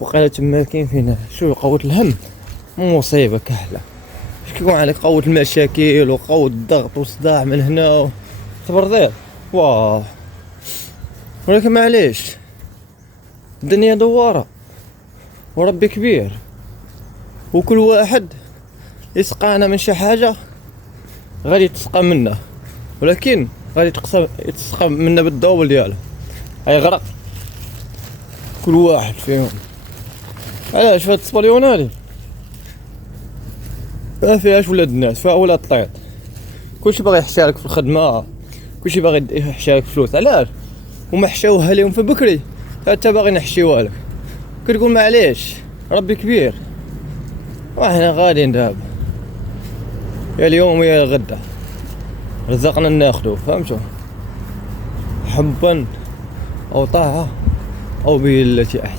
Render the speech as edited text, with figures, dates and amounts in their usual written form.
وقيلا تما كاين فينا شو قوة الهم مصيبة كحلة. اش كيكون عليك قوة المشاكل وقوة الضغط والصداع من هنا تبرضير واه. ولكن معليش الدنيا دوارة وربي كبير، وكل واحد يسقانا من شي حاجة غادي يتسقى منه، ولكن غادي يتسقى منه بالدوبل دياله، غيغرق كل واحد فيهم. علاش فهاد السبليون هادي ما فيهاش ولاد الناس، فيها ولاد الطيط. كلشي باغي يحشالك في الخدمة، كلشي باغي يحشالك فلوس. علاش هما حشاوها ليهم في بكري حتى باغي نحشيوها لك؟ كتقول معليش ربي كبير وحنا غاديين دابا يا اليوم يا الغدا رزقنا ناخدو، فهمتوا؟ حبا او طاعة او بالتي احسن.